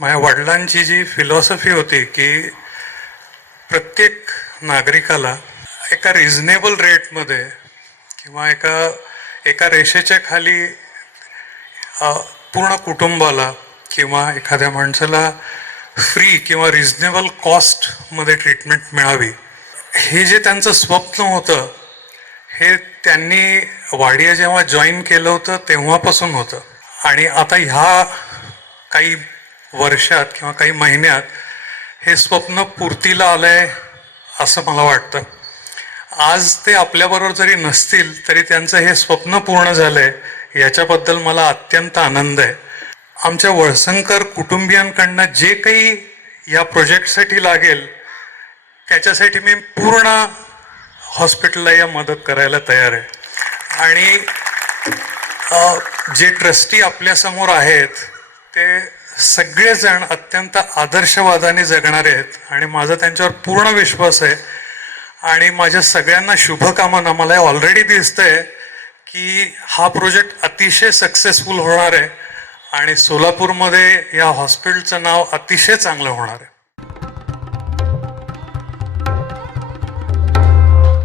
माझ्या वडिलांची जी फिलॉसॉफी होती की प्रत्येक नागरिकाला एका रिझनेबल रेटमध्ये किंवा एका एका रेषेच्या खाली पूर्ण कुटुंबाला किंवा एखाद्या माणसाला फ्री किंवा रिझनेबल कॉस्टमध्ये ट्रीटमेंट मिळावी. हे जे त्यांचं स्वप्न होतं हे त्यांनी वाडिया जेव्हा जॉईन केलं होतं तेव्हापासून होतं. आणि आता ह्या काही वर्षात किंवा काही महिन्यात हे स्वप्न पूर्तीला आलं आहे असं मला वाटतं. आज ते आपल्याबरोबर जरी नसतील तरी त्यांचं हे स्वप्न पूर्ण झालं आहे याच्याबद्दल मला अत्यंत आनंद आहे. आमच्या वळसंकर कुटुंबियांकडनं जे काही या प्रोजेक्टसाठी लागेल त्याच्यासाठी मी पूर्ण हॉस्पिटलला या मदत करायला तयार आहे. आणि जे ट्रस्टी आपल्यासमोर आहेत ते सगळेजण अत्यंत आदर्शवादाने जगणारे आहेत आणि माझा त्यांच्यावर पूर्ण विश्वास आहे. आणि माझ्या सगळ्यांना शुभकामना मला ऑलरेडी दिसतंय की हा प्रोजेक्ट अतिशय सक्सेसफुल होणार आहे. आणि सोलापूरमध्ये या हॉस्पिटलचं नाव अतिशय चांगलं होणार आहे.